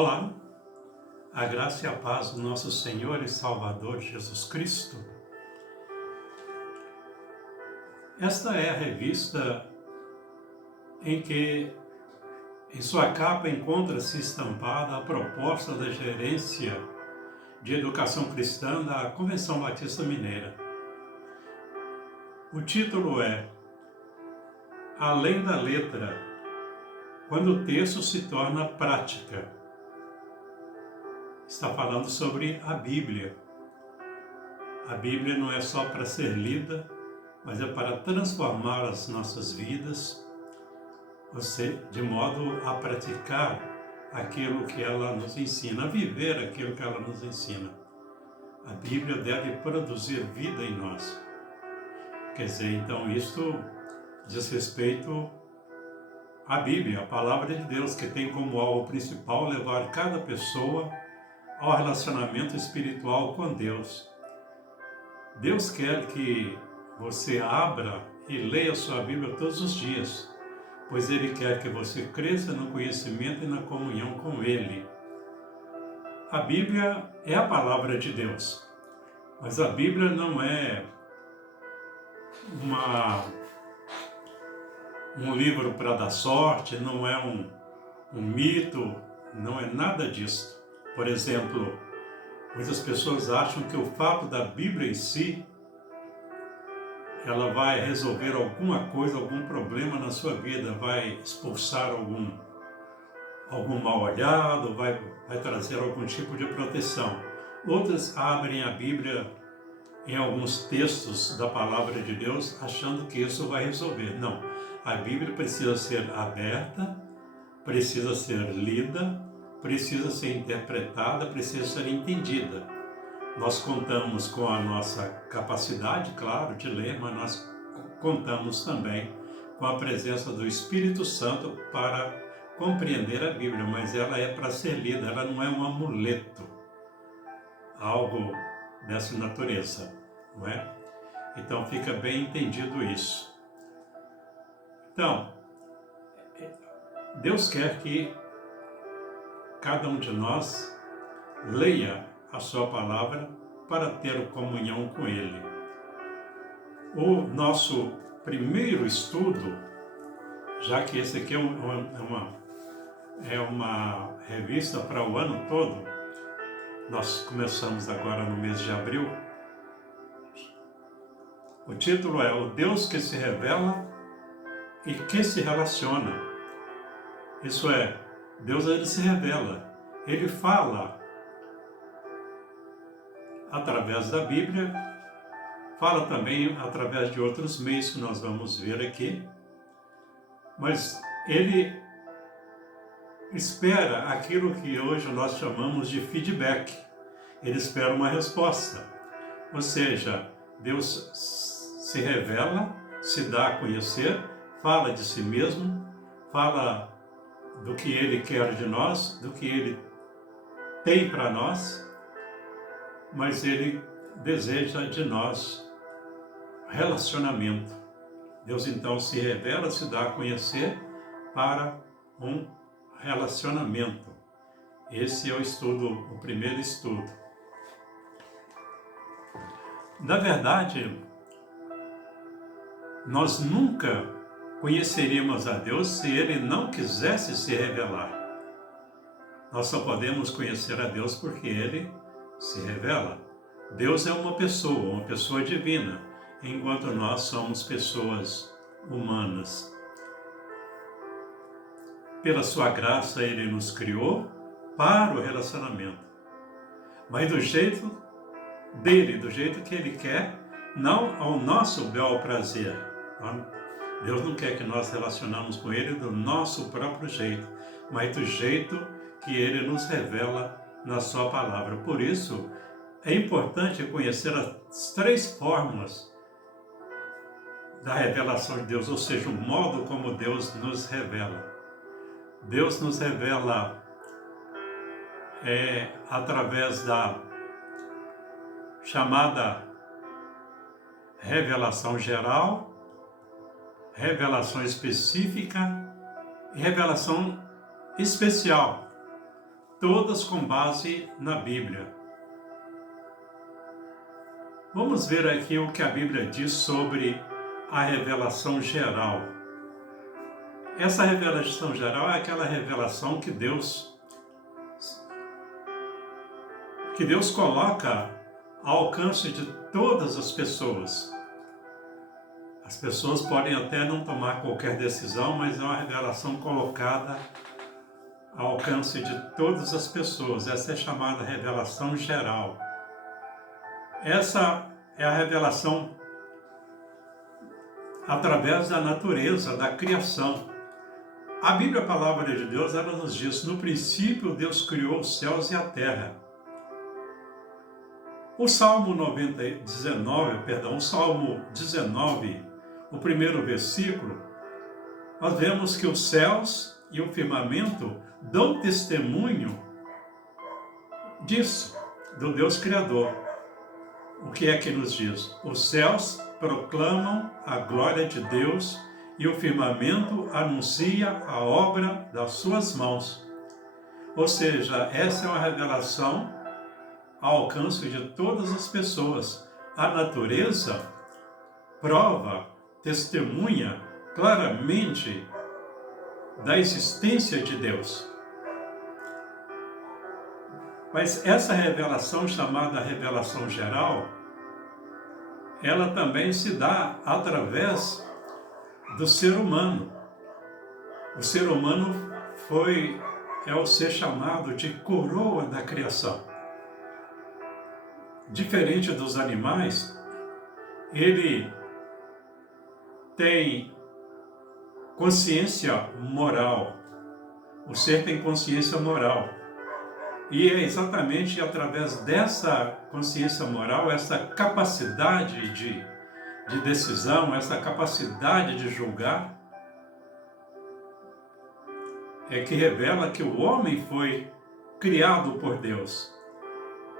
Olá, a graça e a paz do nosso Senhor e Salvador Jesus Cristo. Esta é a revista em que em sua capa encontra-se estampada a proposta da Gerência de Educação Cristã da Convenção Batista Mineira. O título é Além da Letra, quando o texto se torna prática. Está falando sobre a Bíblia. A Bíblia não é só para ser lida, mas é para transformar as nossas vidas, de modo a praticar aquilo que ela nos ensina, a viver aquilo que ela nos ensina. A Bíblia deve produzir vida em nós. Quer dizer, então, isto diz respeito à Bíblia, a Palavra de Deus, que tem como alvo principal levar cada pessoa ao relacionamento espiritual com Deus. Deus quer que você abra e leia sua Bíblia todos os dias, pois Ele quer que você cresça no conhecimento e na comunhão com Ele. A Bíblia é a Palavra de Deus, mas a Bíblia não é um livro para dar sorte, não é um mito, não é nada disso. Por exemplo, muitas pessoas acham que o fato da Bíblia em si, ela vai resolver alguma coisa, algum problema na sua vida, vai expulsar algum mal-olhado, vai trazer algum tipo de proteção. Outras abrem a Bíblia em alguns textos da Palavra de Deus, achando que isso vai resolver. Não, a Bíblia precisa ser aberta, precisa ser lida, precisa ser interpretada, precisa ser entendida. Nós contamos com a nossa capacidade, claro, de ler, mas nós contamos também com a presença do Espírito Santo para compreender a Bíblia, mas ela é para ser lida, ela não é um amuleto, algo dessa natureza, não é? Então fica bem entendido isso. Então, Deus quer que cada um de nós leia a sua palavra para ter comunhão com Ele. O nosso primeiro estudo, já que esse aqui é uma revista para o ano todo, nós começamos agora no mês de abril. O título é O Deus que se revela e que se relaciona. Isso é, Deus ele se revela, ele fala através da Bíblia, fala também através de outros meios que nós vamos ver aqui, mas ele espera aquilo que hoje nós chamamos de feedback, ele espera uma resposta, ou seja, Deus se revela, se dá a conhecer, fala de si mesmo, fala do que Ele quer de nós, do que Ele tem para nós, mas Ele deseja de nós relacionamento. Deus então se revela, se dá a conhecer para um relacionamento. Esse é o estudo, o primeiro estudo. Na verdade, nós nunca conheceríamos a Deus se Ele não quisesse se revelar. Nós só podemos conhecer a Deus porque Ele se revela. Deus é uma pessoa divina, enquanto nós somos pessoas humanas. Pela sua graça, Ele nos criou para o relacionamento, mas do jeito dele, do jeito que Ele quer, não ao nosso bel prazer. Deus não quer que nós relacionamos com Ele do nosso próprio jeito, mas do jeito que Ele nos revela na sua palavra. Por isso, é importante conhecer as três formas da revelação de Deus, ou seja, o modo como Deus nos revela. Deus nos revela através da chamada revelação geral, revelação específica e revelação especial. todas com base na Bíblia. Vamos ver aqui o que a Bíblia diz sobre a revelação geral. Essa revelação geral é aquela revelação que Deus coloca ao alcance de todas as pessoas. As pessoas podem até não tomar qualquer decisão, mas é uma revelação colocada ao alcance de todas as pessoas. Essa é chamada revelação geral. Essa é a revelação através da natureza, da criação. A Bíblia, a palavra de Deus, ela nos diz: no princípio Deus criou os céus e a terra. O Salmo 19, o primeiro versículo, nós vemos que os céus e o firmamento dão testemunho disso, do Deus Criador. O que é que nos diz? Os céus proclamam a glória de Deus e o firmamento anuncia a obra das suas mãos. Ou seja, essa é uma revelação ao alcance de todas as pessoas. A natureza prova, testemunha claramente da existência de Deus. Mas essa revelação, chamada revelação geral, ela também se dá através do ser humano. O ser humano é o ser chamado de coroa da criação. Diferente dos animais, ele tem consciência moral. O ser tem consciência moral. E é exatamente através dessa consciência moral, essa capacidade de decisão, essa capacidade de julgar, é que revela que o homem foi criado por Deus.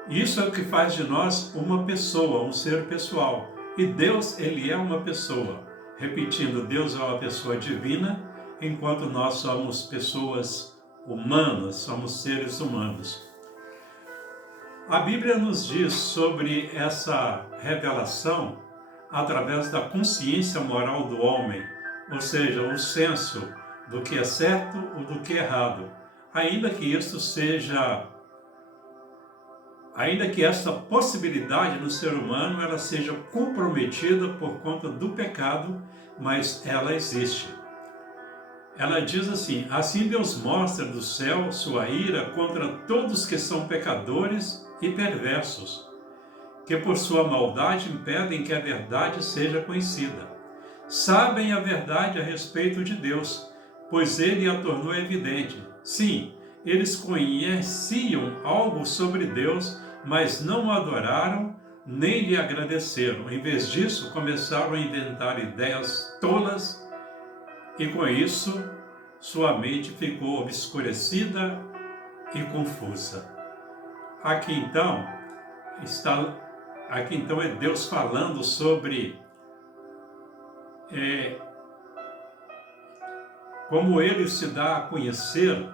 Isso é o que faz de nós uma pessoa, um ser pessoal. E Deus, ele é uma pessoa. Repetindo, Deus é uma pessoa divina, enquanto nós somos pessoas humanas, somos seres humanos. A Bíblia nos diz sobre essa revelação através da consciência moral do homem, ou seja, o senso do que é certo ou do que é errado. Ainda que essa possibilidade no ser humano ela seja comprometida por conta do pecado, mas ela existe. Ela diz assim: assim Deus mostra do céu sua ira contra todos que são pecadores e perversos, que por sua maldade impedem que a verdade seja conhecida. Sabem a verdade a respeito de Deus, pois ele a tornou evidente. Sim, eles conheciam algo sobre Deus, mas não o adoraram nem lhe agradeceram. Em vez disso, começaram a inventar ideias tolas e com isso sua mente ficou obscurecida e confusa. Aqui então é Deus falando sobre como ele se dá a conhecer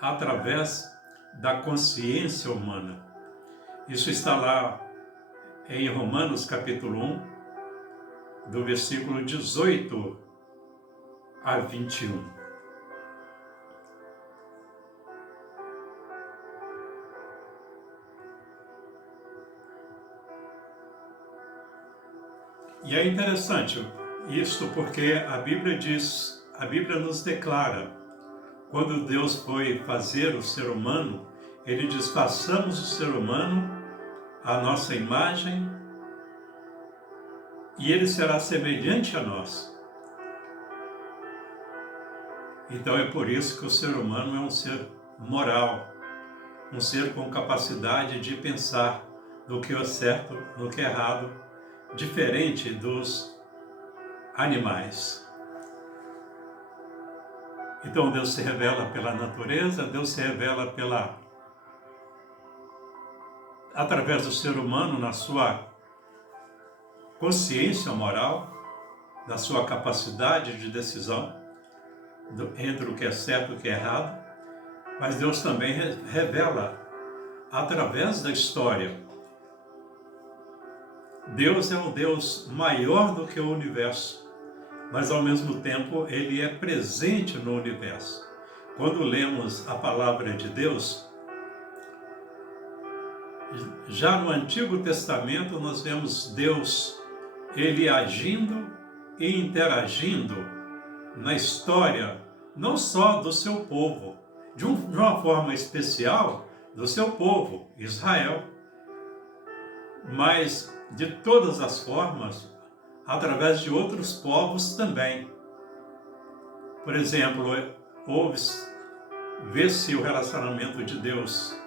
através da consciência humana. Isso está lá em Romanos capítulo 1, do versículo 18 a 21. E é interessante isso porque a Bíblia nos declara, quando Deus foi fazer o ser humano, ele diz: façamos o ser humano à nossa imagem e ele será semelhante a nós. Então é por isso que o ser humano é um ser moral, um ser com capacidade de pensar no que é certo, no que é errado, diferente dos animais. Então Deus se revela pela natureza, Deus se revela através do ser humano na sua consciência moral, na sua capacidade de decisão entre o que é certo e o que é errado. Mas Deus também revela através da história. Deus é um Deus maior do que o universo, mas ao mesmo tempo Ele é presente no universo. Quando lemos a palavra de Deus, já no Antigo Testamento nós vemos Deus, Ele agindo e interagindo na história, não só do seu povo, de uma forma especial do seu povo, Israel, mas de todas as formas, através de outros povos também. Por exemplo, vê-se o relacionamento de Deus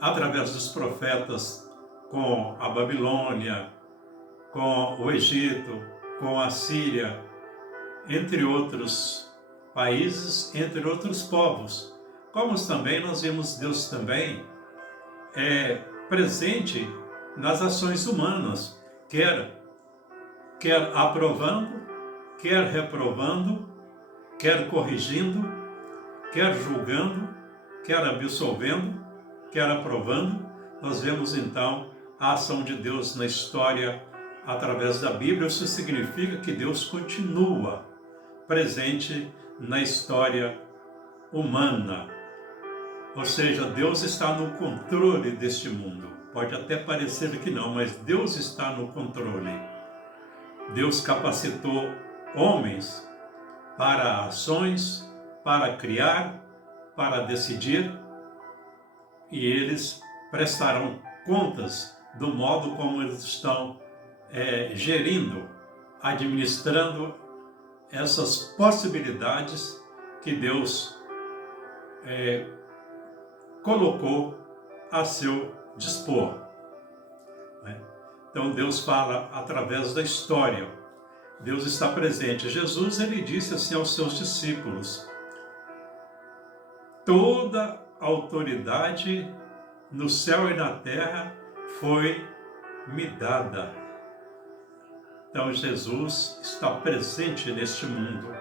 através dos profetas com a Babilônia, com o Egito, com a Síria, entre outros países, entre outros povos. Como também nós vemos Deus também presente nas ações humanas, quer aprovando, quer reprovando, quer corrigindo, quer julgando, quer absolvendo, quer aprovando. Nós vemos então a ação de Deus na história através da Bíblia. Isso significa que Deus continua presente na história humana. Ou seja, Deus está no controle deste mundo. Pode até parecer que não, mas Deus está no controle. Deus capacitou homens para ações, para criar, para decidir, e eles prestarão contas do modo como eles estão gerindo, administrando essas possibilidades que Deus colocou a seu dispor. Então Deus fala através da história. Deus está presente. Jesus, ele disse assim aos seus discípulos: toda autoridade no céu e na terra foi me dada. Então Jesus está presente neste mundo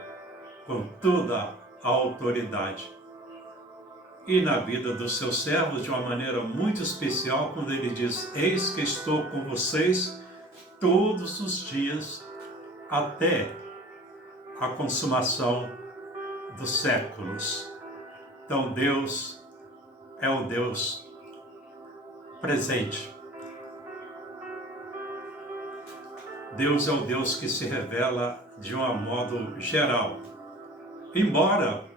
com toda a autoridade. E na vida dos seus servos, de uma maneira muito especial, quando ele diz: eis que estou com vocês todos os dias até a consumação dos séculos. Então Deus é o Deus presente. Deus é o Deus que se revela de um modo geral. Embora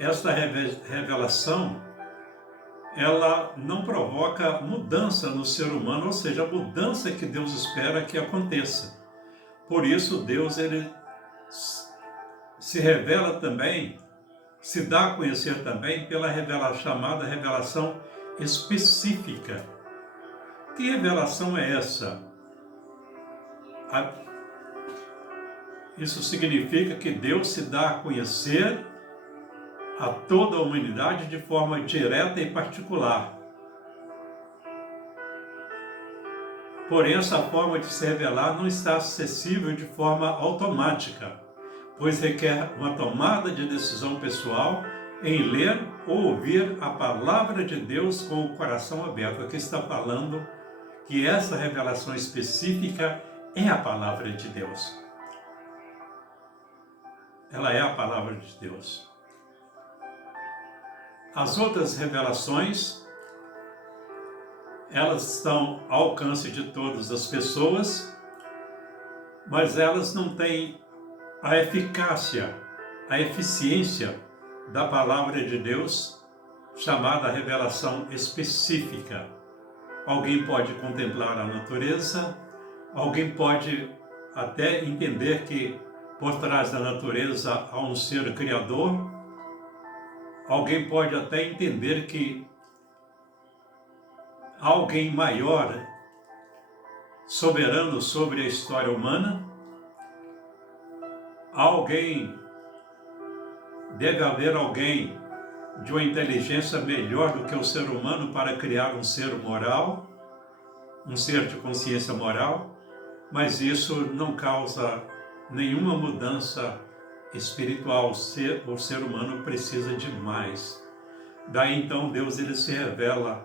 esta revelação, ela não provoca mudança no ser humano, ou seja, a mudança que Deus espera que aconteça. Por isso, Deus ele se revela também, se dá a conhecer também pela chamada revelação específica. Que revelação é essa? Isso significa que Deus se dá a conhecer a toda a humanidade de forma direta e particular. Porém, essa forma de se revelar não está acessível de forma automática, pois requer uma tomada de decisão pessoal em ler ou ouvir a palavra de Deus com o coração aberto. Aqui está falando que essa revelação específica é a palavra de Deus. Ela é a palavra de Deus. As outras revelações, elas estão ao alcance de todas as pessoas, mas elas não têm a eficácia, a eficiência da palavra de Deus, chamada revelação específica. Alguém pode contemplar a natureza, alguém pode até entender que por trás da natureza há um ser criador, alguém pode até entender que há alguém maior, soberano sobre a história humana, deve haver alguém de uma inteligência melhor do que o ser humano para criar um ser moral, um ser de consciência moral, mas isso não causa nenhuma mudança espiritual. O ser humano precisa de mais. Daí então Deus ele se revela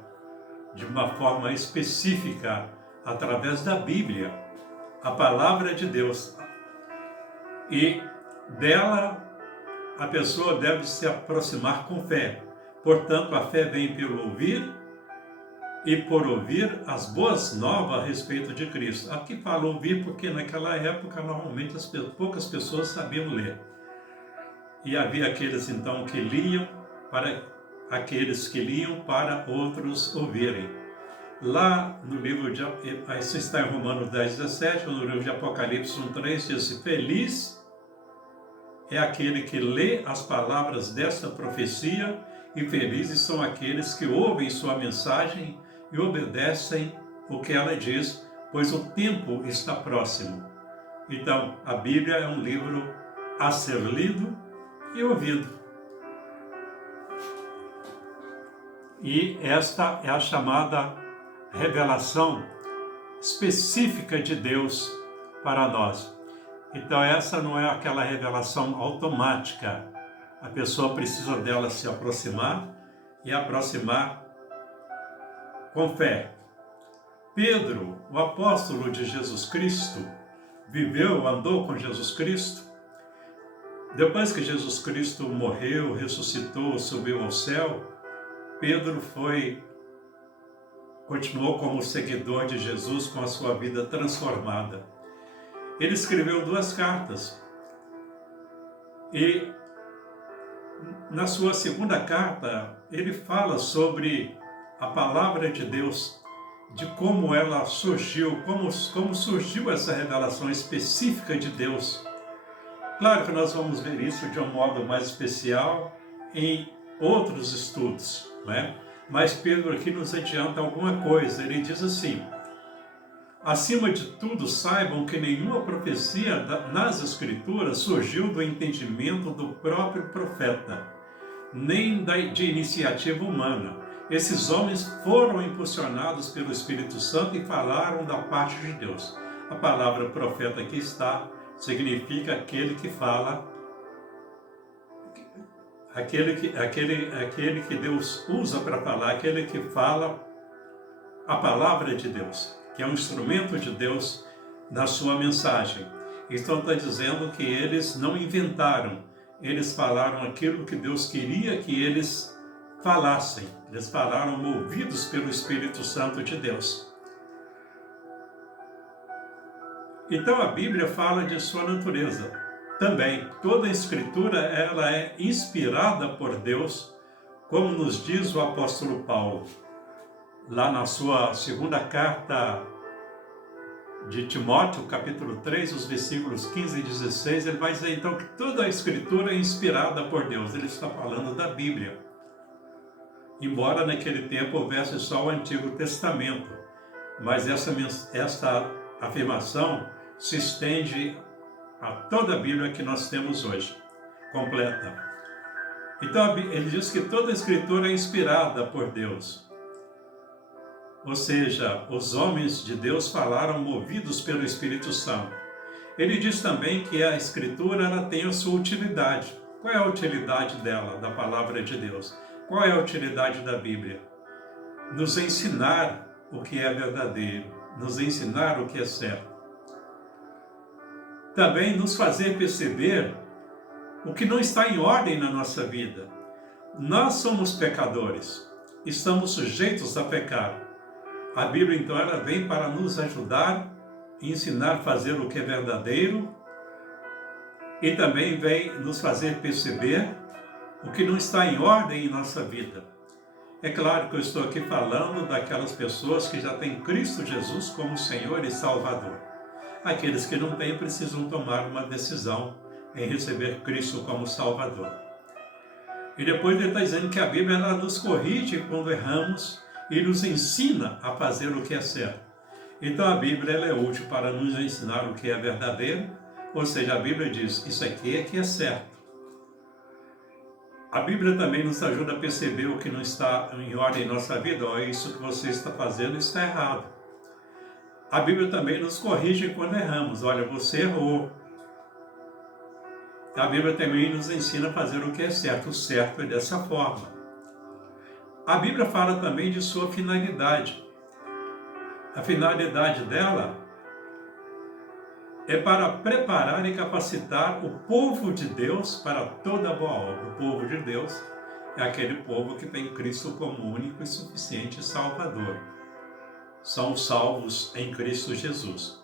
de uma forma específica através da Bíblia, a palavra de Deus. E dela a pessoa deve se aproximar com fé. Portanto, a fé vem pelo ouvir e por ouvir as boas novas a respeito de Cristo. Aqui fala ouvir porque naquela época normalmente poucas pessoas sabiam ler. E havia aqueles então que liam para outros ouvirem. Lá no livro de, isso está em Romanos 10:17, no livro de Apocalipse 1:3, diz: feliz é aquele que lê as palavras desta profecia, e felizes são aqueles que ouvem sua mensagem e obedecem o que ela diz, pois o tempo está próximo. Então, a Bíblia é um livro a ser lido e ouvido. E esta é a chamada revelação específica de Deus para nós. Então essa não é aquela revelação automática. A pessoa precisa dela se aproximar e aproximar com fé. Pedro, o apóstolo de Jesus Cristo, andou com Jesus Cristo. Depois que Jesus Cristo morreu, ressuscitou, subiu ao céu, Pedro continuou como seguidor de Jesus com a sua vida transformada. Ele escreveu 2 cartas e na sua segunda carta ele fala sobre a palavra de Deus, de como ela surgiu, como surgiu essa revelação específica de Deus. Claro que nós vamos ver isso de um modo mais especial em outros estudos, né? Mas Pedro aqui nos adianta alguma coisa. Ele diz assim: acima de tudo, saibam que nenhuma profecia nas Escrituras surgiu do entendimento do próprio profeta, nem de iniciativa humana. Esses homens foram impulsionados pelo Espírito Santo e falaram da parte de Deus. A palavra profeta aqui significa aquele que fala, aquele que Deus usa para falar, aquele que fala a palavra de Deus, que é um instrumento de Deus na sua mensagem. Então está dizendo que eles não inventaram, eles falaram aquilo que Deus queria que eles falassem. Eles falaram movidos pelo Espírito Santo de Deus. Então a Bíblia fala de sua natureza. Também, toda a Escritura ela é inspirada por Deus, como nos diz o apóstolo Paulo. Lá na sua segunda carta de Timóteo, capítulo 3, os versículos 15 e 16, ele vai dizer então que toda a Escritura é inspirada por Deus. Ele está falando da Bíblia. Embora naquele tempo houvesse só o Antigo Testamento, mas essa afirmação se estende a toda a Bíblia que nós temos hoje, completa. Então ele diz que toda a Escritura é inspirada por Deus. Ou seja, os homens de Deus falaram movidos pelo Espírito Santo. Ele diz também que a Escritura ela tem a sua utilidade. Qual é a utilidade dela, da palavra de Deus? Qual é a utilidade da Bíblia? Nos ensinar o que é verdadeiro, nos ensinar o que é certo. Também nos fazer perceber o que não está em ordem na nossa vida. Nós somos pecadores, estamos sujeitos a pecar. A Bíblia, então, ela vem para nos ajudar, ensinar a fazer o que é verdadeiro e também vem nos fazer perceber o que não está em ordem em nossa vida. É claro que eu estou aqui falando daquelas pessoas que já têm Cristo Jesus como Senhor e Salvador. Aqueles que não têm precisam tomar uma decisão em receber Cristo como Salvador. E depois ele está dizendo que a Bíblia ela nos corrige quando erramos e nos ensina a fazer o que é certo. Então a Bíblia ela é útil para nos ensinar o que é verdadeiro, ou seja, a Bíblia diz, isso aqui é que é certo. A Bíblia também nos ajuda a perceber o que não está em ordem em nossa vida. Oh, isso que você está fazendo está errado. A Bíblia também nos corrige quando erramos. Olha, você errou. A Bíblia também nos ensina a fazer o que é certo. O certo é dessa forma. A Bíblia fala também de sua finalidade. A finalidade dela é para preparar e capacitar o povo de Deus para toda boa obra. O povo de Deus é aquele povo que tem Cristo como único e suficiente Salvador. São os salvos em Cristo Jesus.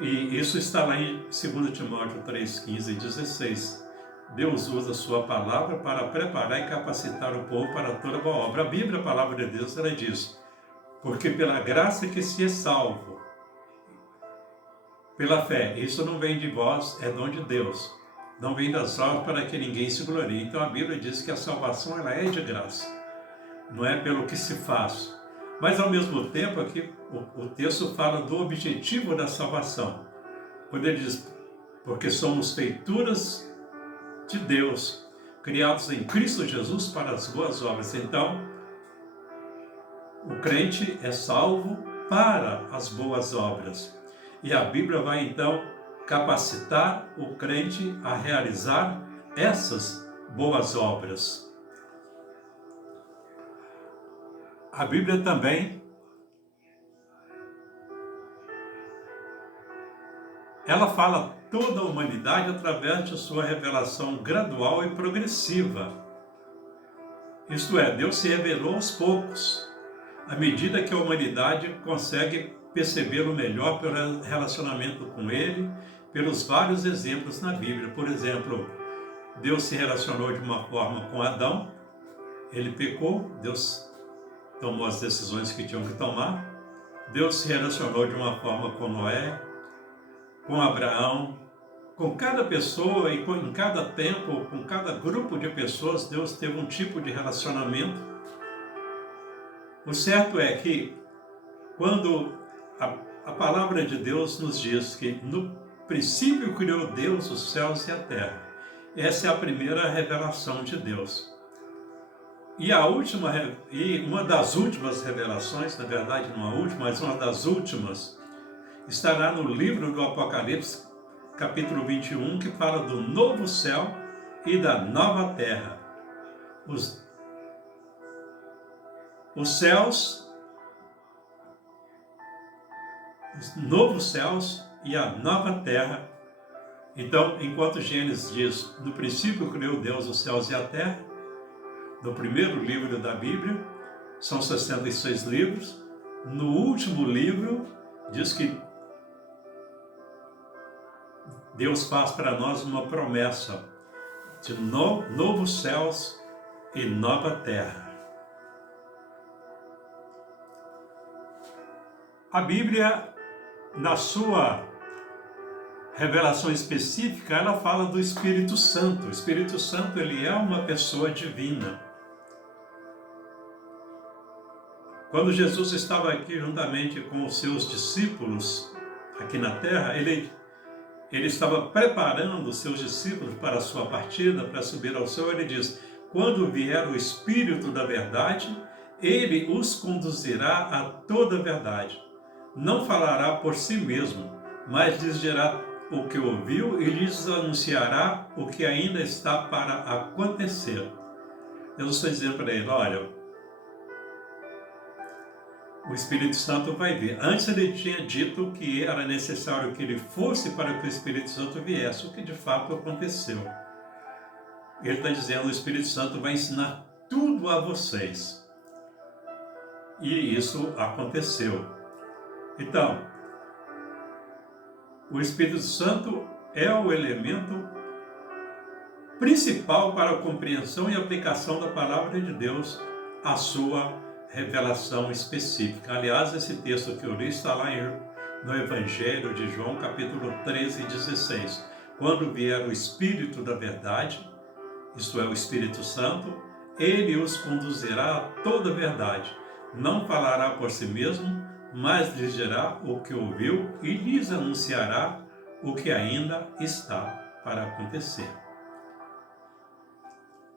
E isso está lá em 2 Timóteo 3, 15 e 16. Deus usa a sua palavra para preparar e capacitar o povo para toda boa obra. A Bíblia, a palavra de Deus, ela diz: porque pela graça que se é salvo, pela fé, isso não vem de vós, é dom de Deus. Não vem das obras para que ninguém se glorie. Então a Bíblia diz que a salvação ela é de graça, não é pelo que se faz. Mas ao mesmo tempo aqui o texto fala do objetivo da salvação. Quando ele diz, porque somos feituras de Deus, criados em Cristo Jesus para as boas obras. Então, o crente é salvo para as boas obras. E a Bíblia vai então capacitar o crente a realizar essas boas obras. A Bíblia também, ela fala toda a humanidade através de sua revelação gradual e progressiva. Isto é, Deus se revelou aos poucos, à medida que a humanidade consegue percebê-lo melhor pelo relacionamento com Ele, pelos vários exemplos na Bíblia. Por exemplo, Deus se relacionou de uma forma com Adão, ele pecou, Deus tomou as decisões que tinham que tomar. Deus se relacionou de uma forma com Noé, com Abraão, com cada pessoa e em cada tempo, com cada grupo de pessoas, Deus teve um tipo de relacionamento. O certo é que quando a palavra de Deus nos diz que no princípio criou Deus os céus e a terra, essa é a primeira revelação de Deus. E uma das últimas revelações, na verdade não a última, mas uma das últimas, estará no livro do Apocalipse, capítulo 21, que fala do novo céu e da nova terra. Os céus, os novos céus e a nova terra. Então, enquanto Gênesis diz, no princípio criou Deus os céus e a terra, no primeiro livro da Bíblia, são 66 livros, no último livro diz que Deus faz para nós uma promessa de novos céus e nova terra. A Bíblia, na sua revelação específica, ela fala do Espírito Santo. O Espírito Santo, ele é uma pessoa divina. Quando Jesus estava aqui juntamente com os seus discípulos, aqui na terra, ele estava preparando os seus discípulos para a sua partida, para subir ao céu. Ele diz, quando vier o Espírito da verdade, ele os conduzirá a toda a verdade. Não falará por si mesmo, mas lhes dirá o que ouviu e lhes anunciará o que ainda está para acontecer. Jesus está dizendo para ele, olha, o Espírito Santo vai vir. Antes ele tinha dito que era necessário que ele fosse para que o Espírito Santo viesse, o que de fato aconteceu. Ele está dizendo, o Espírito Santo vai ensinar tudo a vocês. E isso aconteceu. Então, o Espírito Santo é o elemento principal para a compreensão e aplicação da palavra de Deus à sua revelação específica. Aliás, esse texto que eu li está lá no Evangelho de João, capítulo 13 e 16. Quando vier o Espírito da verdade, isto é, o Espírito Santo, ele os conduzirá a toda a verdade. Não falará por si mesmo, mas lhes dirá o que ouviu e lhes anunciará o que ainda está para acontecer.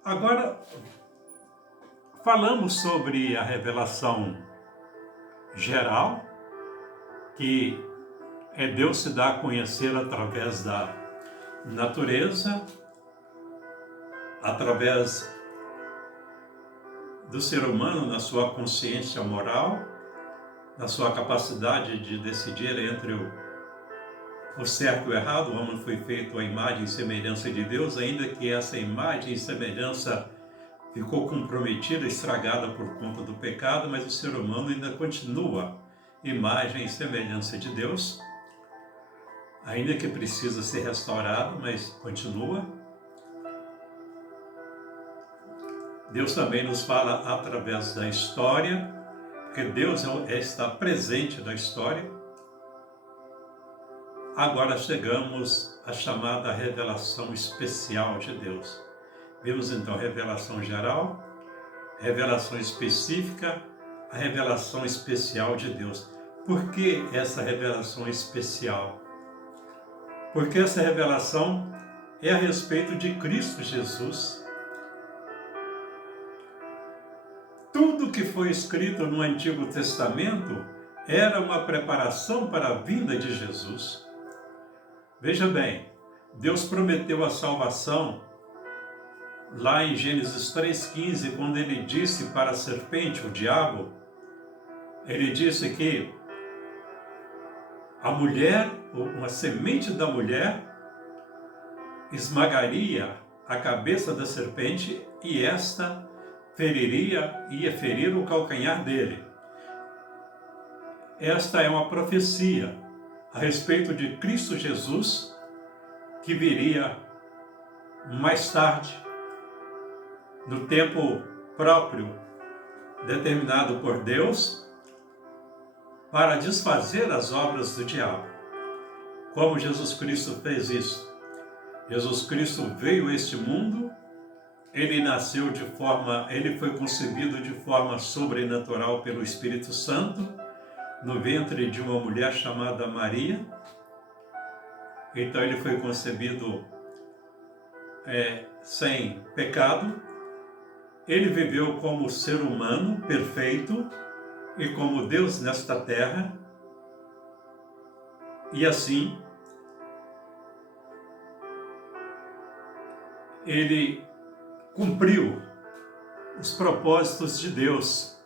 Agora, falamos sobre a revelação geral, que é Deus se dá a conhecer através da natureza, através do ser humano na sua consciência moral, na sua capacidade de decidir entre o certo e o errado. O homem foi feito à imagem e semelhança de Deus, ainda que essa imagem e semelhança ficou comprometida, estragada por conta do pecado, mas o ser humano ainda continua imagem e semelhança de Deus, ainda que precisa ser restaurado, mas continua. Deus também nos fala através da história, porque Deus está presente na história. Agora chegamos à chamada revelação especial de Deus. Vimos então a revelação geral, revelação específica, a revelação especial de Deus. Por que essa revelação especial? Porque essa revelação é a respeito de Cristo Jesus. Tudo que foi escrito no Antigo Testamento era uma preparação para a vinda de Jesus. Veja bem, Deus prometeu a salvação lá em Gênesis 3,15, quando ele disse para a serpente, o diabo, ele disse que a mulher, uma semente da mulher, esmagaria a cabeça da serpente e esta ia ferir o calcanhar dele. Esta é uma profecia a respeito de Cristo Jesus, que viria mais tarde, no tempo próprio determinado por Deus, para desfazer as obras do diabo. Como Jesus Cristo fez isso? Jesus Cristo veio a este mundo, ele foi concebido de forma sobrenatural pelo Espírito Santo, no ventre de uma mulher chamada Maria. Então ele foi concebido sem pecado. Ele viveu como ser humano perfeito e como Deus nesta terra. E assim, ele cumpriu os propósitos de Deus.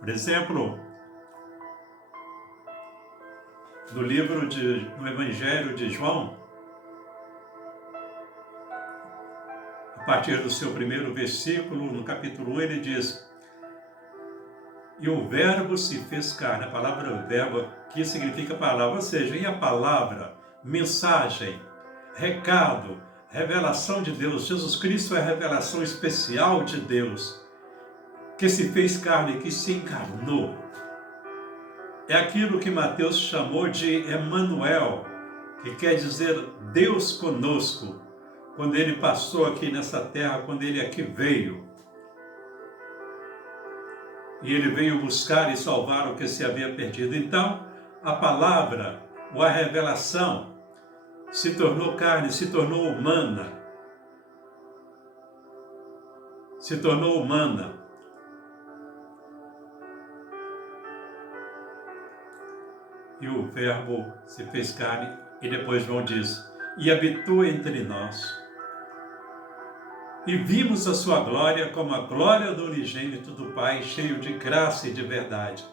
Por exemplo, no Evangelho de João, a partir do seu primeiro versículo, no capítulo 1, ele diz: e o verbo se fez carne. A palavra verbo aqui significa palavra, ou seja, e a palavra, mensagem, recado, revelação de Deus. Jesus Cristo é a revelação especial de Deus, que se fez carne, que se encarnou. É aquilo que Mateus chamou de Emanuel, que quer dizer Deus conosco, quando ele passou aqui nessa terra, quando ele aqui veio. E ele veio buscar e salvar o que se havia perdido. Então, a palavra, ou a revelação, se tornou carne, se tornou humana. Se tornou humana. E o verbo se fez carne, e depois João diz, e habitou entre nós. E vimos a sua glória como a glória do unigênito do Pai, cheio de graça e de verdade.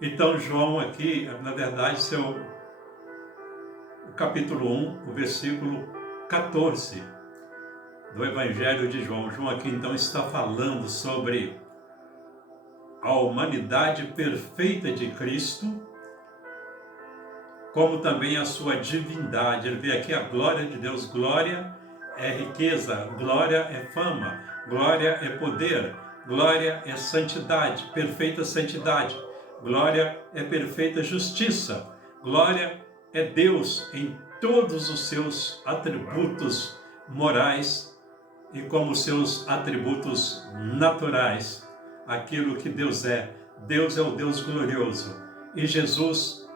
Então João aqui, na verdade, o capítulo 1, o versículo 14 do Evangelho de João. João aqui então está falando sobre a humanidade perfeita de Cristo, como também a sua divindade. Ele vê aqui a glória de Deus. Glória é riqueza, glória é fama, glória é poder, glória é santidade, perfeita santidade, glória é perfeita justiça, glória é Deus em todos os seus atributos morais e como seus atributos naturais, aquilo que Deus é. Deus é o Deus glorioso. E Jesus,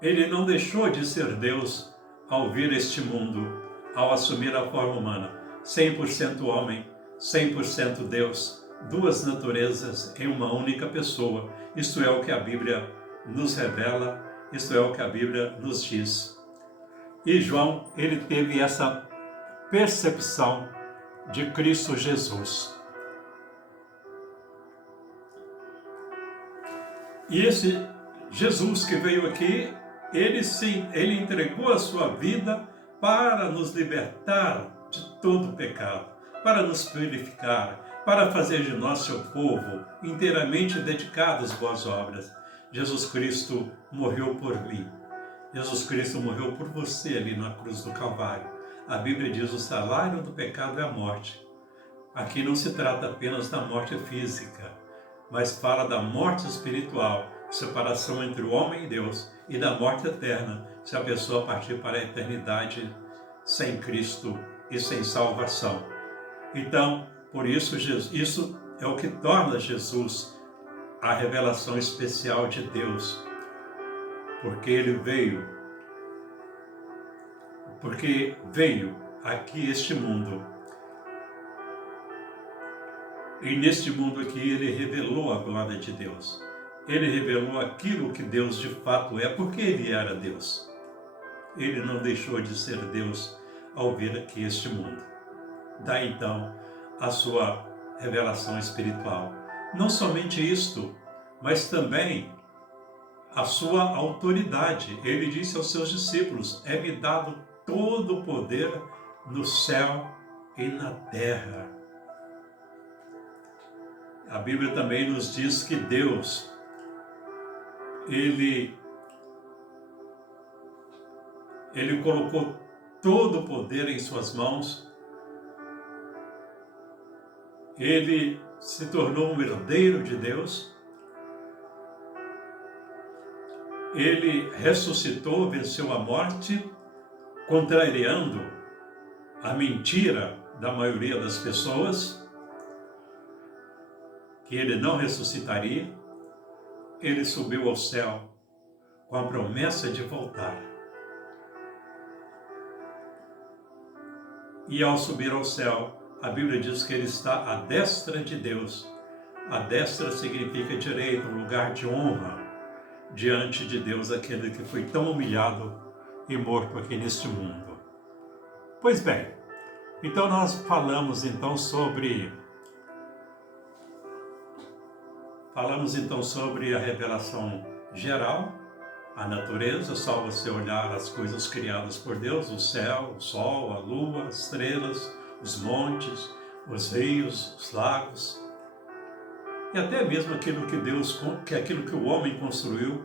ele não deixou de ser Deus ao vir a este mundo, ao assumir a forma humana. 100% homem, 100% Deus. Duas naturezas em uma única pessoa. Isto é o que a Bíblia nos revela, isto é o que a Bíblia nos diz. E João, ele teve essa percepção de Cristo Jesus. E esse Jesus que veio aqui, ele entregou a sua vida para nos libertar de todo pecado, para nos purificar, para fazer de nós seu povo, inteiramente dedicado às boas obras. Jesus Cristo morreu por mim. Jesus Cristo morreu por você ali na cruz do Calvário. A Bíblia diz: o salário do pecado é a morte. Aqui não se trata apenas da morte física, mas fala da morte espiritual, separação entre o homem e Deus, e da morte eterna, se a pessoa partir para a eternidade sem Cristo e sem salvação. Então, por isso, isso é o que torna Jesus a revelação especial de Deus, porque ele veio aqui este mundo. E neste mundo aqui ele revelou a glória de Deus. Ele revelou aquilo que Deus de fato é, porque ele era Deus. Ele não deixou de ser Deus ao vir aqui este mundo. Daí então a sua revelação espiritual. Não somente isto, mas também a sua autoridade. Ele disse aos seus discípulos: é-me dado todo o poder no céu e na terra. A Bíblia também nos diz que Deus, Ele colocou todo o poder em suas mãos. Ele se tornou um herdeiro de Deus. Ele ressuscitou, venceu a morte, contrariando a mentira da maioria das pessoas, que ele não ressuscitaria. Ele subiu ao céu com a promessa de voltar. E ao subir ao céu, a Bíblia diz que ele está à destra de Deus. A destra significa direito, um lugar de honra diante de Deus, aquele que foi tão humilhado e morto aqui neste mundo. Pois bem, então nós falamos então sobre a revelação geral, a natureza. Só você olhar as coisas criadas por Deus, o céu, o sol, a lua, as estrelas, os montes, os rios, os lagos, e até mesmo aquilo que o homem construiu,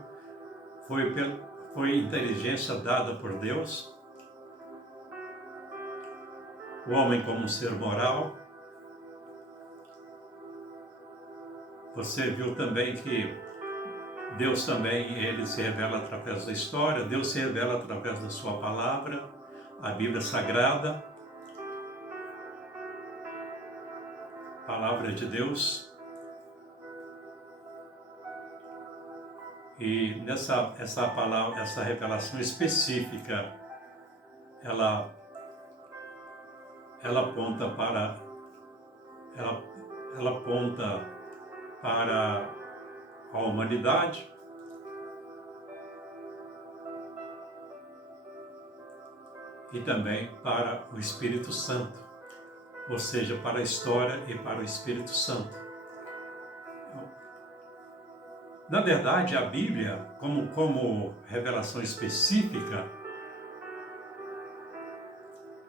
foi inteligência dada por Deus. O homem como um ser moral. Você viu também que Deus também, ele se revela através da história, Deus se revela através da sua palavra, a Bíblia Sagrada, palavra de Deus. E essa revelação específica, ela aponta para a humanidade, e também para o Espírito Santo, ou seja, para a história e para o Espírito Santo. Na verdade, a Bíblia, como revelação específica,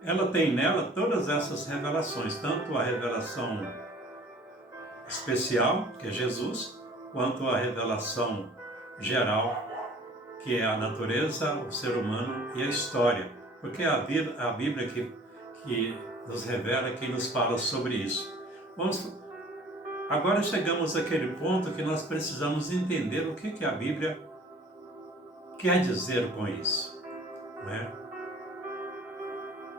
ela tem nela todas essas revelações, tanto a revelação especial, que é Jesus, quanto a revelação geral, que é a natureza, o ser humano e a história. Porque é a Bíblia que nos revela, que nos fala sobre isso. Agora chegamos àquele ponto que nós precisamos entender o que a Bíblia quer dizer com isso, não é?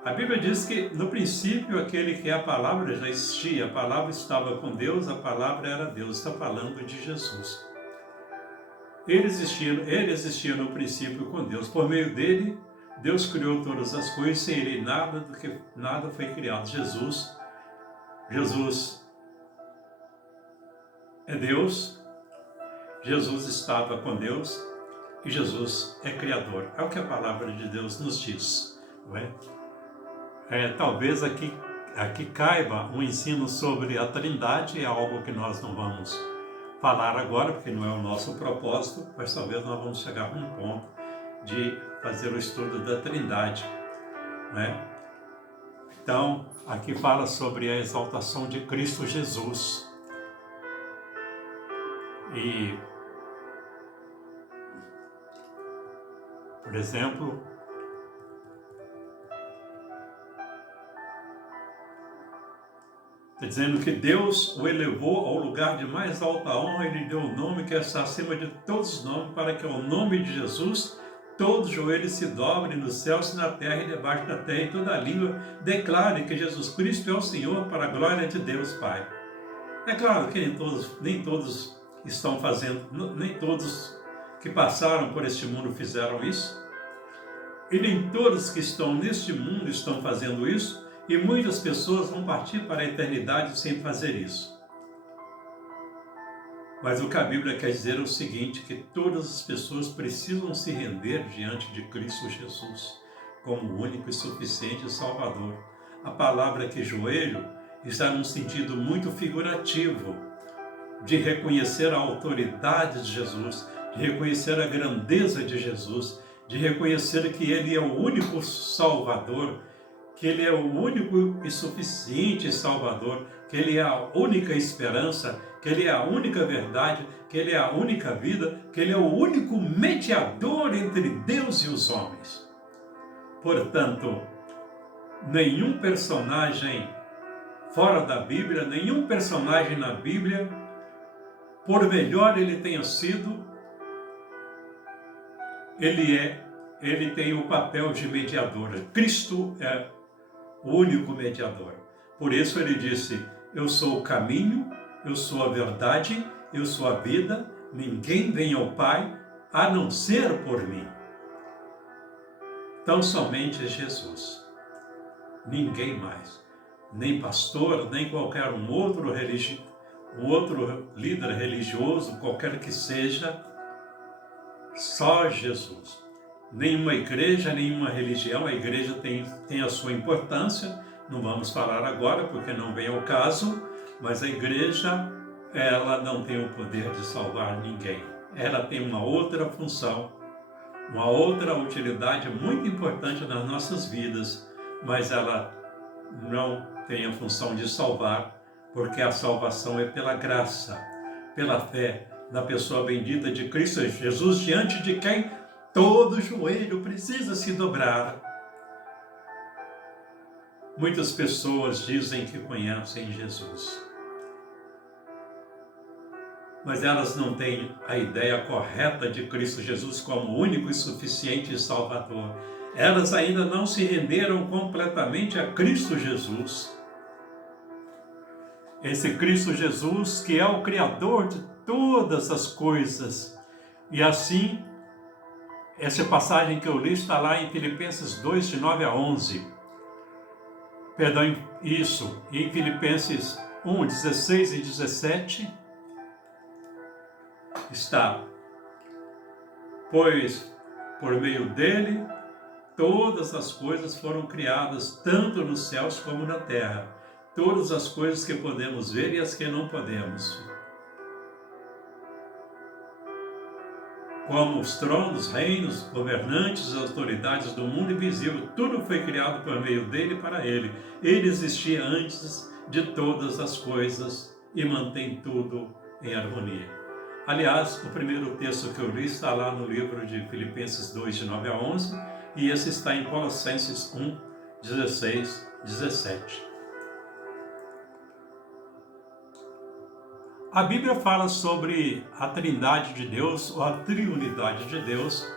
A Bíblia diz que no princípio aquele que é a palavra já existia, a palavra estava com Deus, a palavra era Deus. Está falando de Jesus. Ele existia no princípio com Deus. Por meio dele, Deus criou todas as coisas, sem ele nada foi criado. Jesus é Deus, Jesus estava com Deus e Jesus é Criador. É o que a palavra de Deus nos diz, não é? Talvez aqui caiba um ensino sobre a Trindade, é algo que nós não vamos falar agora, porque não é o nosso propósito, mas talvez nós vamos chegar a um ponto de fazer o estudo da Trindade, né? Então, aqui fala sobre a exaltação de Cristo Jesus. E, por exemplo, está dizendo que Deus o elevou ao lugar de mais alta honra e lhe deu um nome que está acima de todos os nomes, para que ao nome de Jesus todo joelho se dobre nos céus, na terra e debaixo da terra, e toda língua declare que Jesus Cristo é o Senhor, para a glória de Deus Pai. É claro que nem todos estão fazendo, nem todos que passaram por este mundo fizeram isso, e nem todos que estão neste mundo estão fazendo isso, e muitas pessoas vão partir para a eternidade sem fazer isso. Mas o que a Bíblia quer dizer é o seguinte, que todas as pessoas precisam se render diante de Cristo Jesus, como o único e suficiente Salvador. A palavra aqui, joelho, está num sentido muito figurativo, de reconhecer a autoridade de Jesus, de reconhecer a grandeza de Jesus, de reconhecer que Ele é o único Salvador, que Ele é o único e suficiente Salvador, que Ele é a única esperança, que Ele é a única verdade, que Ele é a única vida, que Ele é o único mediador entre Deus e os homens. Portanto, nenhum personagem fora da Bíblia, nenhum personagem na Bíblia, por melhor ele tenha sido, ele tem o papel de mediador. Cristo é o único mediador. Por isso ele disse, eu sou o caminho, eu sou a verdade, eu sou a vida, ninguém vem ao Pai a não ser por mim. Tão somente Jesus, ninguém mais, nem pastor, nem qualquer um outro líder religioso, qualquer que seja, só Jesus. Nenhuma igreja, nenhuma religião, a igreja tem a sua importância, não vamos falar agora porque não vem ao caso, mas a igreja, ela não tem o poder de salvar ninguém. Ela tem uma outra função, uma outra utilidade muito importante nas nossas vidas, mas ela não tem a função de salvar, porque a salvação é pela graça, pela fé na pessoa bendita de Cristo Jesus, diante de quem todo joelho precisa se dobrar. Muitas pessoas dizem que conhecem Jesus, mas elas não têm a ideia correta de Cristo Jesus como único e suficiente Salvador. Elas ainda não se renderam completamente a Cristo Jesus. Esse Cristo Jesus que é o Criador de todas as coisas. E assim, essa passagem que eu li está lá em Filipenses 2, de 9 a 11. Perdão, isso. E em Filipenses 1, 16 e 17 está. Pois, por meio dele, todas as coisas foram criadas, tanto nos céus como na terra. Todas as coisas que podemos ver e as que não podemos. Como os tronos, reinos, governantes, autoridades do mundo invisível, tudo foi criado por meio dele e para ele. Ele existia antes de todas as coisas e mantém tudo em harmonia. Aliás, o primeiro texto que eu li está lá no livro de Filipenses 2, de 9 a 11, e esse está em Colossenses 1, 16, 17. A Bíblia fala sobre a Trindade de Deus, ou a Triunidade de Deus.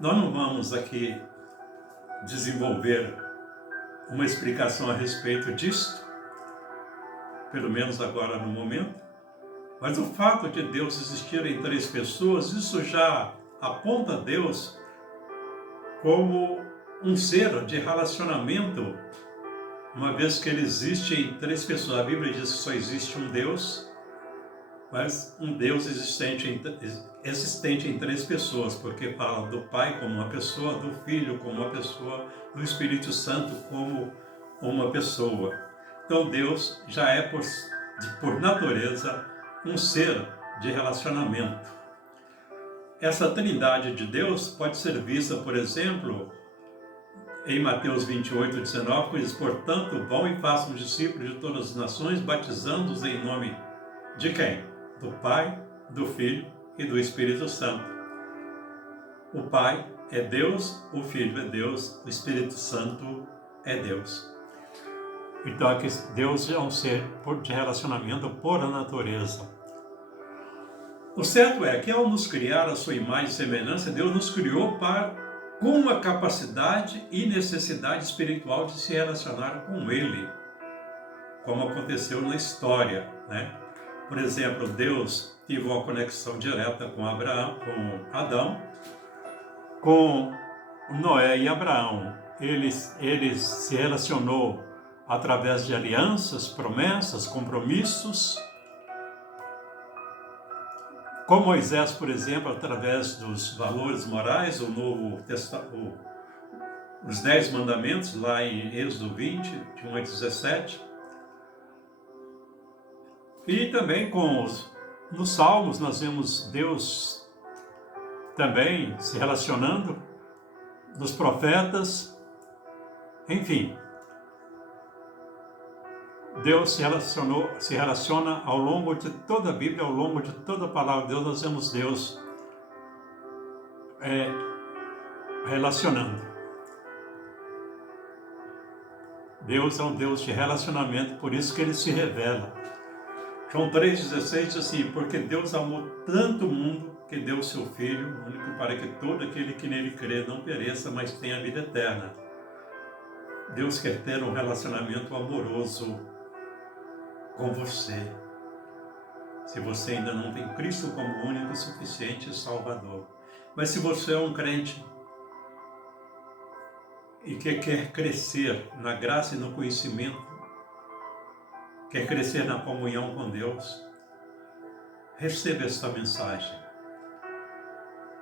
Nós não vamos aqui desenvolver uma explicação a respeito disso, pelo menos agora no momento, mas o fato de Deus existir em três pessoas, isso já aponta Deus como um ser de relacionamento, uma vez que ele existe em três pessoas. A Bíblia diz que só existe um Deus, mas um Deus existente em três pessoas, porque fala do Pai como uma pessoa, do Filho como uma pessoa, do Espírito Santo como uma pessoa. Então Deus já é, por natureza, um ser de relacionamento. Essa trindade de Deus pode ser vista, por exemplo, em Mateus 28, 19, que diz: portanto, vão e façam discípulos de todas as nações, batizando-os em nome de quem? Do Pai, do Filho e do Espírito Santo. O Pai é Deus, o Filho é Deus, o Espírito Santo é Deus. Então, aqui, Deus é um ser de relacionamento por natureza. O certo é que, ao nos criar a sua imagem e semelhança, Deus nos criou com uma capacidade e necessidade espiritual de se relacionar com Ele, como aconteceu na história, né? Por exemplo, Deus teve uma conexão direta com Abraão, com Adão, com Noé e Abraão. Ele se relacionou através de alianças, promessas, compromissos. Com Moisés, por exemplo, através dos valores morais, os 10 mandamentos, lá em Êxodo 20, de 1 a 17. E também nos Salmos nós vemos Deus também se relacionando, nos profetas, enfim. Deus se relaciona ao longo de toda a Bíblia, ao longo de toda a palavra de Deus, nós vemos Deus relacionando. Deus é um Deus de relacionamento, por isso que Ele se revela. João 3,16 diz assim: porque Deus amou tanto o mundo que deu o seu Filho único para que todo aquele que nele crê não pereça, mas tenha a vida eterna. Deus quer ter um relacionamento amoroso com você. Se você ainda não tem Cristo como único, suficiente Salvador. Mas se você é um crente e que quer crescer na graça e no conhecimento, quer crescer na comunhão com Deus, receba esta mensagem.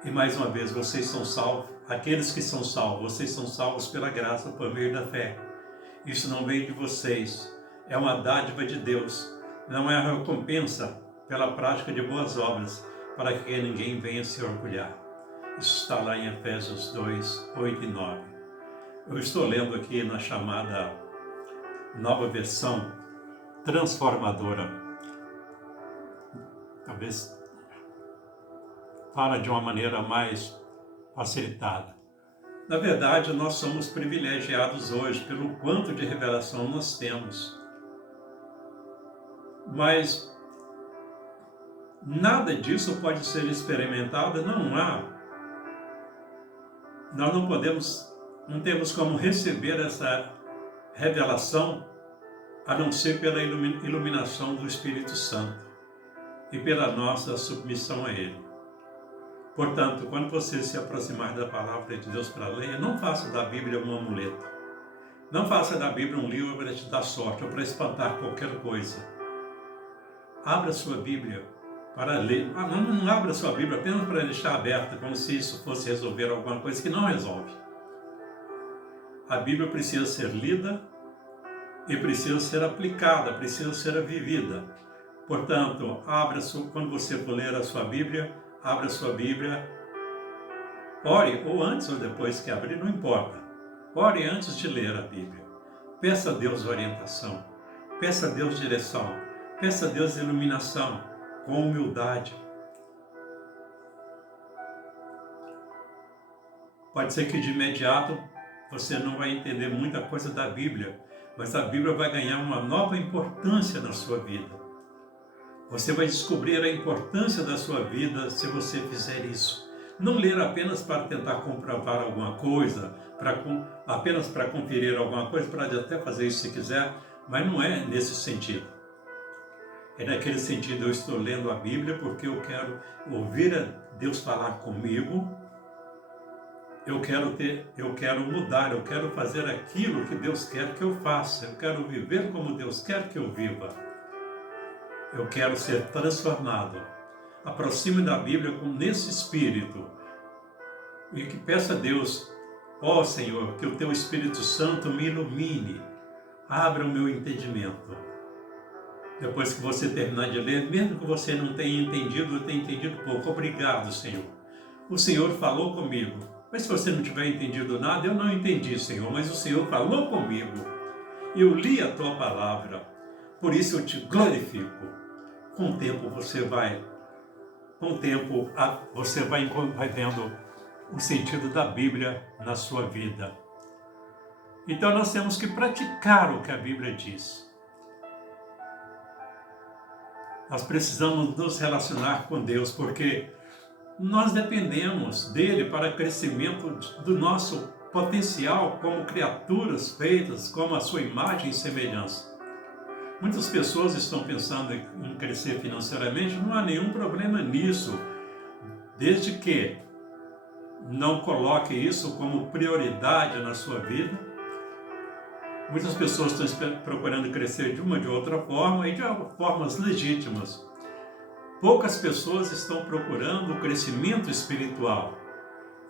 E mais uma vez, vocês são salvos, aqueles que são salvos, vocês são salvos pela graça, por meio da fé. Isso não vem de vocês, é uma dádiva de Deus, não é a recompensa pela prática de boas obras, para que ninguém venha se orgulhar. Isso está lá em Efésios 2, 8 e 9. Eu estou lendo aqui na chamada Nova Versão Transformadora. Talvez fala de uma maneira mais facilitada. Na verdade, nós somos privilegiados hoje pelo quanto de revelação nós temos. Mas nada disso pode ser experimentado, nós não temos como receber essa revelação a não ser pela iluminação do Espírito Santo e pela nossa submissão a Ele. Portanto, quando você se aproximar da palavra de Deus para ler, não faça da Bíblia um amuleto. Não faça da Bíblia um livro para te dar sorte ou para espantar qualquer coisa. Abra sua Bíblia para ler. Não abra sua Bíblia apenas para deixar aberta, como se isso fosse resolver alguma coisa que não resolve. A Bíblia precisa ser lida e precisa ser aplicada, precisa ser vivida. Portanto, quando você for ler a sua Bíblia, abra sua Bíblia, ore, ou antes ou depois que abrir, não importa. Ore antes de ler a Bíblia. Peça a Deus orientação, peça a Deus direção, peça a Deus iluminação, com humildade. Pode ser que de imediato você não vai entender muita coisa da Bíblia, mas a Bíblia vai ganhar uma nova importância na sua vida. Você vai descobrir a importância da sua vida se você fizer isso. Não ler apenas para tentar comprovar alguma coisa, apenas para conferir alguma coisa, pode até fazer isso se quiser, mas não é nesse sentido. É naquele sentido, eu estou lendo a Bíblia porque eu quero ouvir a Deus falar comigo, eu quero mudar, eu quero fazer aquilo que Deus quer que eu faça, eu quero viver como Deus quer que eu viva. Eu quero ser transformado. Aproxime da Bíblia nesse espírito e que peça a Deus, ó Senhor, que o Teu Espírito Santo me ilumine, abra o meu entendimento. Depois que você terminar de ler, mesmo que você não tenha entendido ou tenha entendido pouco, obrigado, Senhor. O Senhor falou comigo. Mas se você não tiver entendido nada, eu não entendi, Senhor, mas o Senhor falou comigo. Eu li a tua palavra, por isso eu te glorifico. Com o tempo você vai vendo o sentido da Bíblia na sua vida. Então nós temos que praticar o que a Bíblia diz. Nós precisamos nos relacionar com Deus, porque nós dependemos dele para o crescimento do nosso potencial como criaturas feitas como a sua imagem e semelhança. Muitas pessoas estão pensando em crescer financeiramente, não há nenhum problema nisso, desde que não coloque isso como prioridade na sua vida. Muitas pessoas estão procurando crescer de uma ou de outra forma e de formas legítimas. Poucas pessoas estão procurando o crescimento espiritual,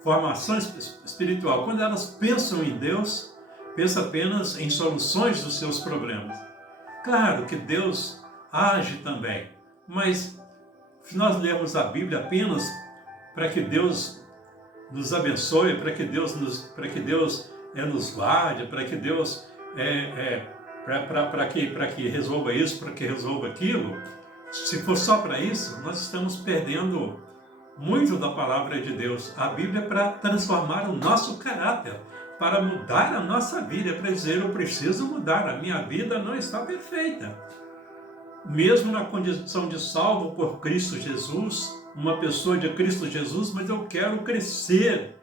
formação espiritual. Quando elas pensam em Deus, pensam apenas em soluções dos seus problemas. Claro que Deus age também, mas se nós lermos a Bíblia apenas para que Deus nos abençoe, para que Deus nos guarde, para que Deus para que resolva isso, para que resolva aquilo, se for só para isso, nós estamos perdendo muito da palavra de Deus. A Bíblia é para transformar o nosso caráter, para mudar a nossa vida, para dizer, eu preciso mudar, a minha vida não está perfeita. Mesmo na condição de salvo por Cristo Jesus, uma pessoa de Cristo Jesus, mas eu quero crescer,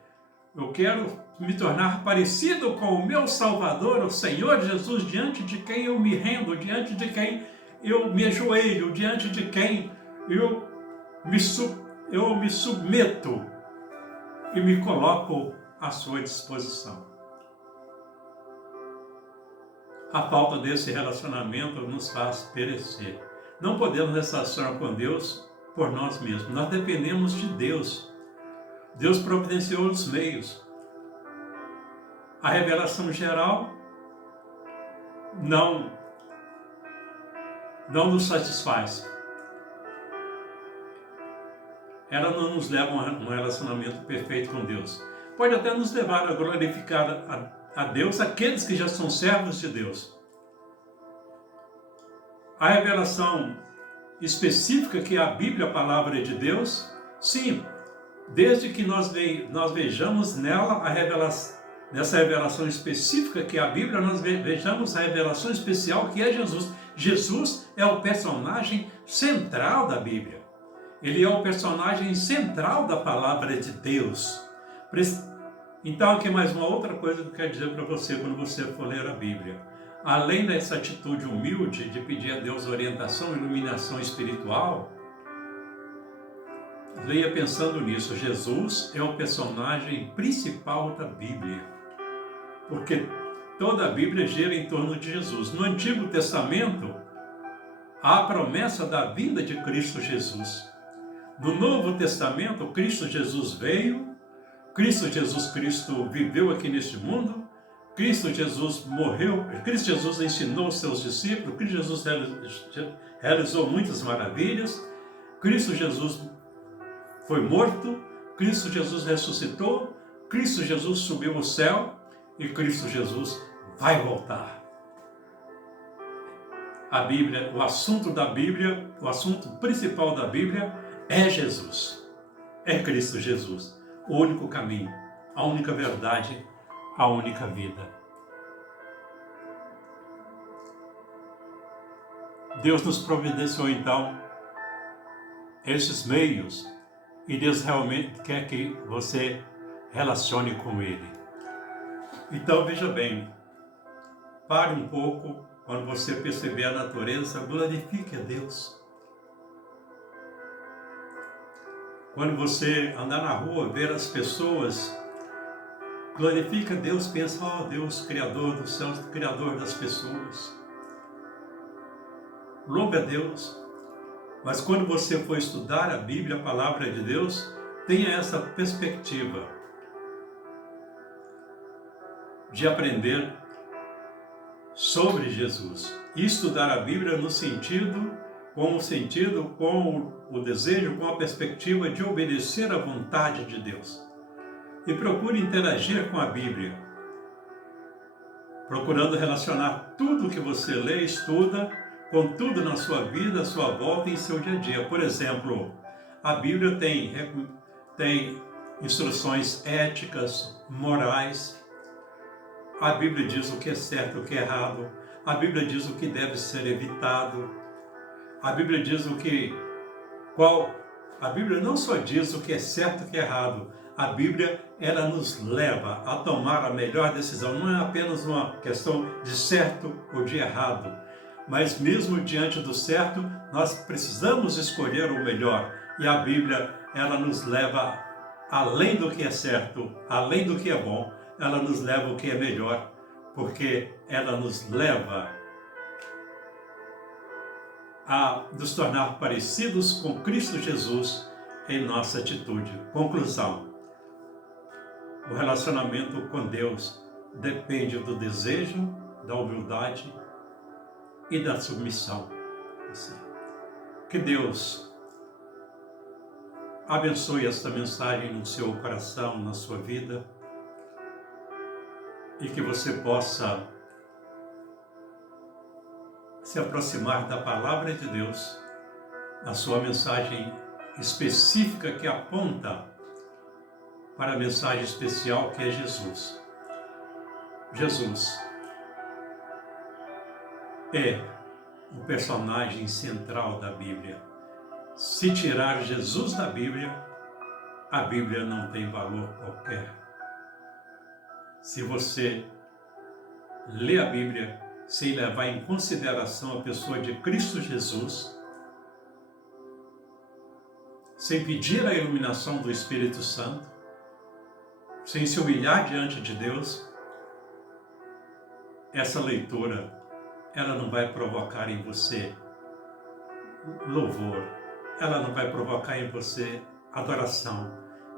eu quero me tornar parecido com o meu Salvador, o Senhor Jesus, diante de quem eu me rendo, diante de quem eu me ajoelho, diante de quem eu me submeto e me coloco à sua disposição. A falta desse relacionamento nos faz perecer. Não podemos nos relacionar com Deus por nós mesmos. Nós dependemos de Deus. Deus providenciou os meios. A revelação geral não nos satisfaz. Ela não nos leva a um relacionamento perfeito com Deus. Pode até nos levar a glorificar a Deus, aqueles que já são servos de Deus. A revelação específica que é a Bíblia, a palavra de Deus, sim, desde que nós vejamos nela nessa revelação específica que é a Bíblia, nós vejamos a revelação especial que é Jesus. Jesus é o personagem central da Bíblia. Ele é o personagem central da palavra de Deus. Então, aqui mais uma outra coisa que eu quero dizer para você quando você for ler a Bíblia. Além dessa atitude humilde de pedir a Deus orientação, iluminação espiritual, leia pensando nisso. Jesus é o personagem principal da Bíblia, porque toda a Bíblia gira em torno de Jesus. No Antigo Testamento, há a promessa da vinda de Cristo Jesus. No Novo Testamento, Cristo Jesus veio, Cristo viveu aqui neste mundo, Cristo Jesus morreu, Cristo Jesus ensinou os seus discípulos, Cristo Jesus realizou muitas maravilhas, Cristo Jesus foi morto, Cristo Jesus ressuscitou, Cristo Jesus subiu ao céu e Cristo Jesus vai voltar. A Bíblia, o assunto da Bíblia, o assunto principal da Bíblia é Jesus, é Cristo Jesus, o único caminho, a única verdade, a única vida. Deus nos providenciou então esses meios e Deus realmente quer que você relacione com Ele. Então veja bem, pare um pouco quando você perceber a natureza, glorifique a Deus. Quando você andar na rua, ver as pessoas, glorifica a Deus, pensa, ó Deus, Criador dos céus, Criador das pessoas. Louve a Deus. Mas quando você for estudar a Bíblia, a palavra de Deus, tenha essa perspectiva de aprender sobre Jesus. E estudar a Bíblia no sentido, com o desejo, com a perspectiva de obedecer à vontade de Deus. E procure interagir com a Bíblia, procurando relacionar tudo que você lê e estuda com tudo na sua vida, à sua volta e em seu dia a dia. Por exemplo, a Bíblia tem instruções éticas, morais. A Bíblia diz o que é certo e o que é errado. A Bíblia diz o que deve ser evitado. A Bíblia diz a Bíblia não só diz o que é certo e o que é errado. A Bíblia, ela nos leva a tomar a melhor decisão. Não é apenas uma questão de certo ou de errado, mas mesmo diante do certo, nós precisamos escolher o melhor. E a Bíblia, ela nos leva além do que é certo, além do que é bom, ela nos leva ao que é melhor, porque ela nos leva a nos tornar parecidos com Cristo Jesus em nossa atitude. Conclusão: o relacionamento com Deus depende do desejo, da humildade e da submissão. Que Deus abençoe esta mensagem no seu coração, na sua vida, e que você possa se aproximar da palavra de Deus, a sua mensagem específica que aponta para a mensagem especial que é Jesus. Jesus é o personagem central da Bíblia. Se tirar Jesus da Bíblia, a Bíblia não tem valor qualquer. Se você lê a Bíblia sem levar em consideração a pessoa de Cristo Jesus, sem pedir a iluminação do Espírito Santo, sem se humilhar diante de Deus, essa leitura, ela não vai provocar em você louvor, ela não vai provocar em você adoração,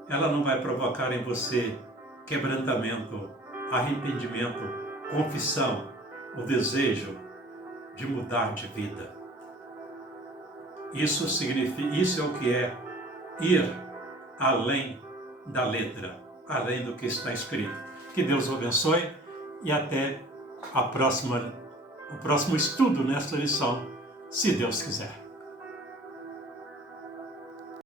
ela não vai provocar em você quebrantamento, arrependimento, confissão, o desejo de mudar de vida. Isso é o que é ir além da letra, além do que está escrito. Que Deus o abençoe e até o próximo estudo nesta lição, se Deus quiser.